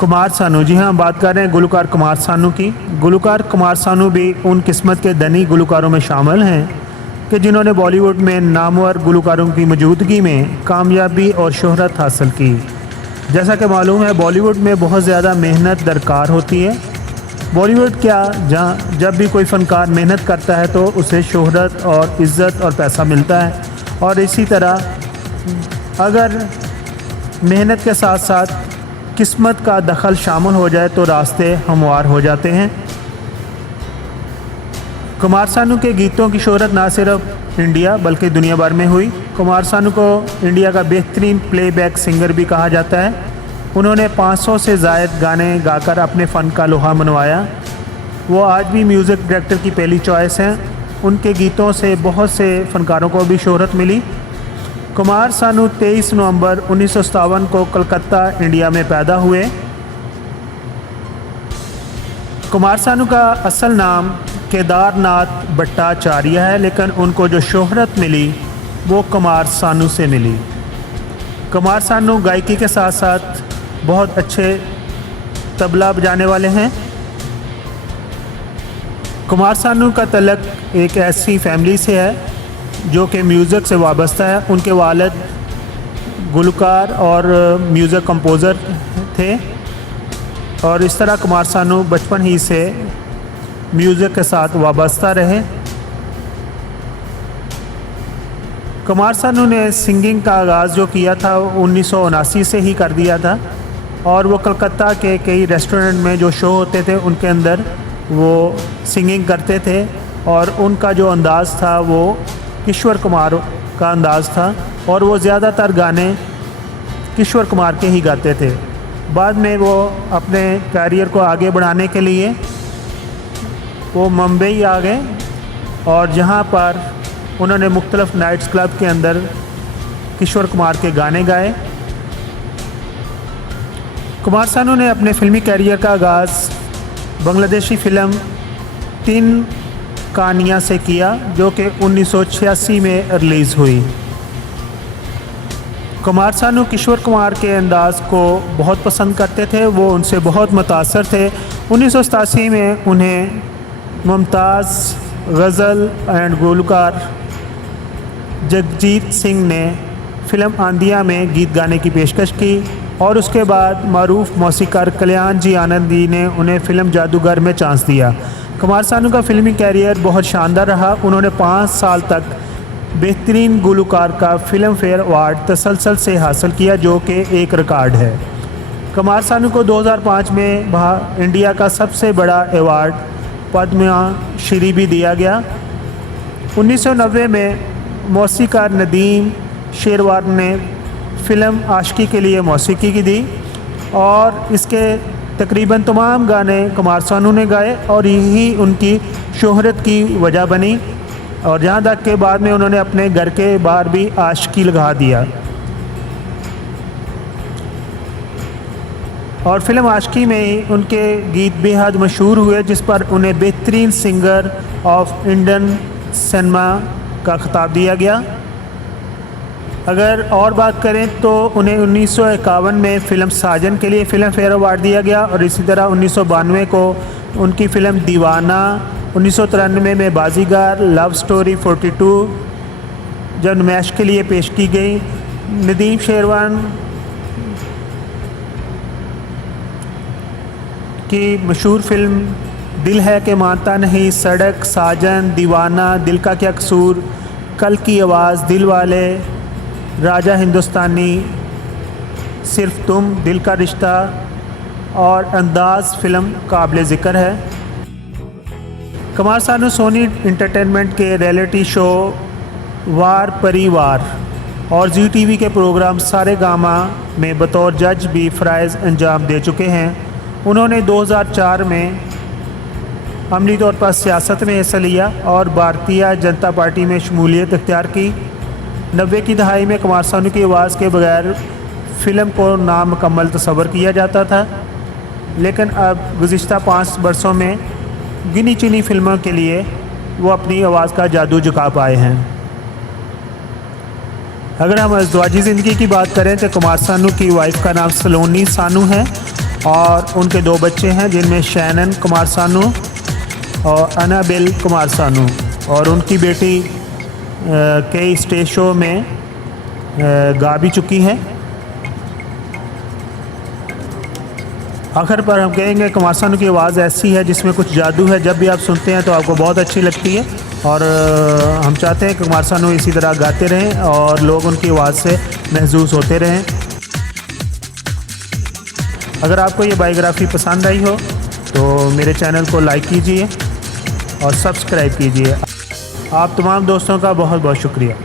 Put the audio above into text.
कुमार सानू, जी हाँ, बात कर रहे हैं गुलकार कुमार सानू की। गुलकार कुमार सानू भी उन किस्मत के धनी गुलकारों में शामिल हैं कि जिन्होंने बॉलीवुड में नामवर गुलकारों की मौजूदगी में कामयाबी और शोहरत हासिल की। जैसा कि मालूम है, बॉलीवुड में बहुत ज़्यादा मेहनत दरकार होती है। बॉलीवुड क्या, जहाँ जब भी कोई फ़नकार मेहनत करता है तो उसे शोहरत और इज़्ज़त और पैसा मिलता है, और इसी तरह अगर मेहनत के साथ साथ किस्मत का दखल शामिल हो जाए तो रास्ते हमवार हो जाते हैं। कुमार सानू के गीतों की शोहरत ना सिर्फ इंडिया बल्कि दुनिया भर में हुई। कुमार सानू को इंडिया का बेहतरीन प्लेबैक सिंगर भी कहा जाता है। उन्होंने 500 से ज़ायद गाने गाकर अपने फ़न का लोहा मनवाया। वो आज भी म्यूज़िक डायरेक्टर की पहली चॉइस हैं। उनके गीतों से बहुत से फ़नकारों को भी शोहरत मिली। कुमार सानू 23 नवंबर 1957 को कलकत्ता, इंडिया में पैदा हुए। कुमार सानू का असल नाम केदारनाथ भट्टाचार्य है, लेकिन उनको जो शोहरत मिली वो कुमार सानू से मिली। कुमार सानू गायकी के साथ साथ बहुत अच्छे तबला बजाने वाले हैं। कुमार सानू का तल्लक एक ऐसी फैमिली से है जो कि म्यूज़िक से वाबस्ता है। उनके वालिद गुलकार और म्यूज़िक कंपोज़र थे, और इस तरह कुमार सानू बचपन ही से म्यूज़िक के साथ वाबस्ता रहे। कुमार सानू ने सिंगिंग का आगाज़ जो किया था 1979 से ही कर दिया था, और वो कलकत्ता के कई रेस्टोरेंट में जो शो होते थे उनके अंदर वो सिंगिंग करते थे, और उनका जो अंदाज़ था वो किशोर कुमार का अंदाज़ था, और वो ज़्यादातर गाने किशोर कुमार के ही गाते थे। बाद में वो अपने कैरियर को आगे बढ़ाने के लिए वो मुंबई आ गए, और जहाँ पर उन्होंने मुख्तलिफ नाइट्स क्लब के अंदर किशोर कुमार के गाने गाए। कुमार सानू ने अपने फ़िल्मी कैरियर का आगाज़ बांग्लादेशी फ़िल्म 3 कहानियाँ से किया, जो कि 1986 में रिलीज़ हुई। कुमार सानू किशोर कुमार के अंदाज़ को बहुत पसंद करते थे, वो उनसे बहुत मुतासर थे। 1987 में उन्हें मुमताज़ गज़ल एंड गुलकार जगजीत सिंह ने फ़िल्म आंधिया में गीत गाने की पेशकश की, और उसके बाद मारूफ मौसीकार कल्याण जी आनंदी ने उन्हें फ़िल्म जादूगर में चांस दिया। कुमार सानू का फ़िल्मी कैरियर बहुत शानदार रहा। उन्होंने 5 साल तक बेहतरीन गुलकार का फ़िल्म फेयर अवार्ड तसलसल से हासिल किया, जो कि एक रिकॉर्ड है। कुमार सानू को 2005 में इंडिया का सबसे बड़ा अवार्ड पद्म श्री भी दिया गया। 1990 में मौसीकार नदीम शेरवार ने फ़िल्म आशिकी के लिए मौसीकी की दी, और इसके तकरीबन तमाम गाने कुमार सानू ने गाए, और यही उनकी शोहरत की वजह बनी। और जहाँ तक के बाद में उन्होंने अपने घर के बाहर भी आशिकी लगा दिया, और फिल्म आशिकी में ही उनके गीत बेहद मशहूर हुए, जिस पर उन्हें बेहतरीन सिंगर ऑफ इंडियन सिनेमा का खिताब दिया गया। अगर और बात करें तो उन्हें 1951 में फ़िल्म साजन के लिए फ़िल्म फेयर अवार्ड दिया गया, और इसी तरह 1992 को उनकी फ़िल्म दीवाना, 1993 में बाजीगर, लव स्टोरी 42 जब नुमाइश के लिए पेश की गई। नदीम शेरवार की मशहूर फ़िल्म दिल है कि मानता नहीं, सड़क, साजन, दीवाना, दिल का क्या कसूर, कल की आवाज़, दिल वाले, राजा हिंदुस्तानी, सिर्फ तुम, दिल का रिश्ता और अंदाज़ फ़िल्म काबिल ज़िक्र है। कुमार सानू सोनी इंटरटेनमेंट के रियलिटी शो वार परिवार और जी टीवी के प्रोग्राम सारे गामा में बतौर जज भी फ़राइज़ अंजाम दे चुके हैं। उन्होंने 2004 में अमली तौर पर सियासत में हिस्सा लिया और भारतीय जनता पार्टी में शमूलियत इख्तियार की। 90 की दहाई में कुमार सानू की आवाज़ के बगैर फ़िल्म को नामुकम्मल तस्वर किया जाता था, लेकिन अब गुज़िश्ता 5 बरसों में गिनी चुनी फ़िल्मों के लिए वो अपनी आवाज़ का जादू झुका पाए हैं। अगर हम अज़दवाजी ज़िंदगी की बात करें तो कुमार सानू की वाइफ का नाम सलोनी सानू है और उनके 2 बच्चे हैं जिनमें शैनन कुमार सानू और अनाबेल कुमार सानू, और उनकी बेटी कई स्टेज शो में गा भी चुकी है। आखिर पर हम कहेंगे कुमार सानू की आवाज़ ऐसी है जिसमें कुछ जादू है, जब भी आप सुनते हैं तो आपको बहुत अच्छी लगती है। और हम चाहते हैं कि कुमार सानू इसी तरह गाते रहें और लोग उनकी आवाज़ से महसूस होते रहें। अगर आपको ये बायोग्राफ़ी पसंद आई हो तो मेरे चैनल को लाइक कीजिए और सब्सक्राइब कीजिए। आप तमाम दोस्तों का बहुत बहुत शुक्रिया।